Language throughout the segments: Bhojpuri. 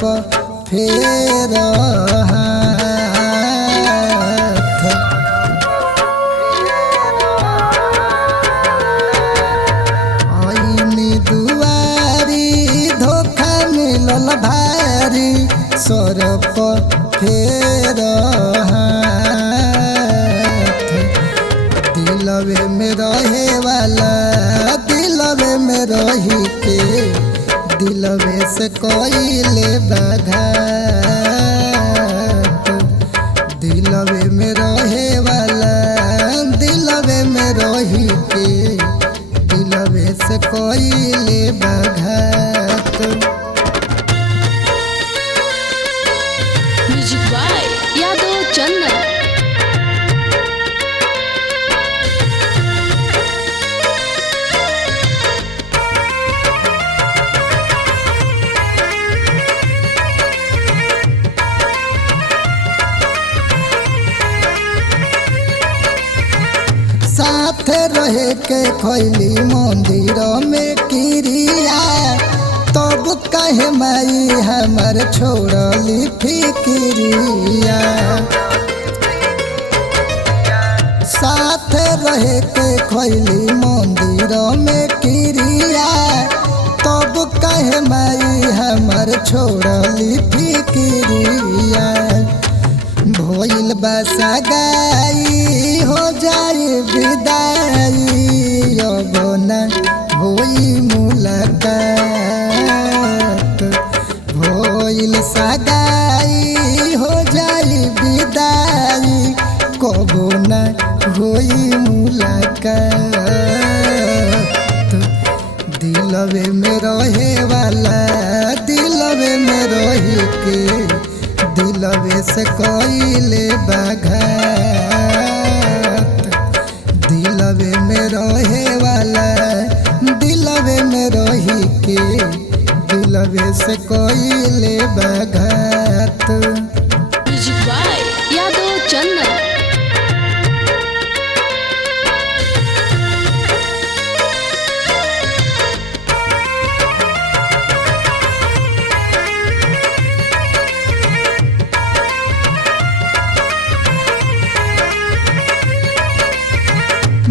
पर फेर हाथ। आईनी दुआरी धोखा मिलल भारी सर पर फेर हाथ। दिलवे में रहे वाला दिलवे में रही के दिलवे से कोइले बघात। दिलवे में रहे वाला दिलवे में रही के दिलवे से कोइले बघात। म्यूजिक बाय यादव चंदन। साथ रहे के खैली मंदिर में क्रिया तब कहे माई हमार छोड़ली फिक्रिया। साथ रहे के खैली मंदिर में क्रिया तब कहे माई हमार छोड़ली फिक्रिया। भइल बसा गाई हो जाए विदाई अब न होई मुलाकात। भइल सगाई हो जाए विदाई कबो न होई मुलाकात। दिलवे में रहे वाला दिलवे में रही के दिलवे से कोइले बघात। दिलवे में रहे वाला दिलवे में रही के दिलवे से कोइले बघात। म्यूजिक बाय यादव चंदन।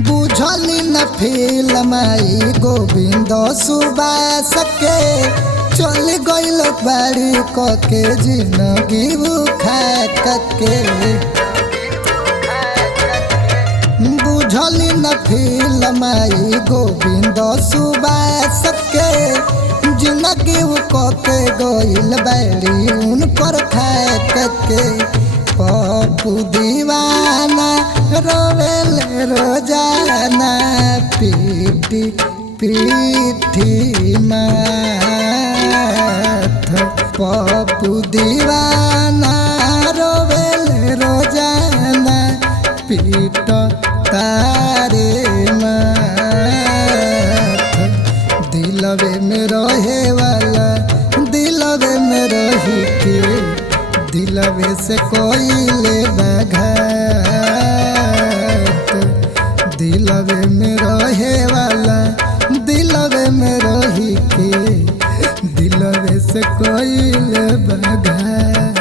बुझली न फील माई गोविंद सुबास के चल गइल बाड़ी कके जिंदगी खाक के। बुझली न फील माई गोविंद सुबास के जिंदगी कके गइल बाड़ी उनकर खाक के। पप्पू दीवाना रोवेल रोजाना पीठी पीठी माथ। पप्पू दीवाना रोवेल रोजाना पीठ तारे माथ। दिलवे में रहे वाला दिलवे में रही के दिलवे से कोइले बघात। दिलवे में रहे वाला दिलवे में रही के दिलवे से कोइले बघात।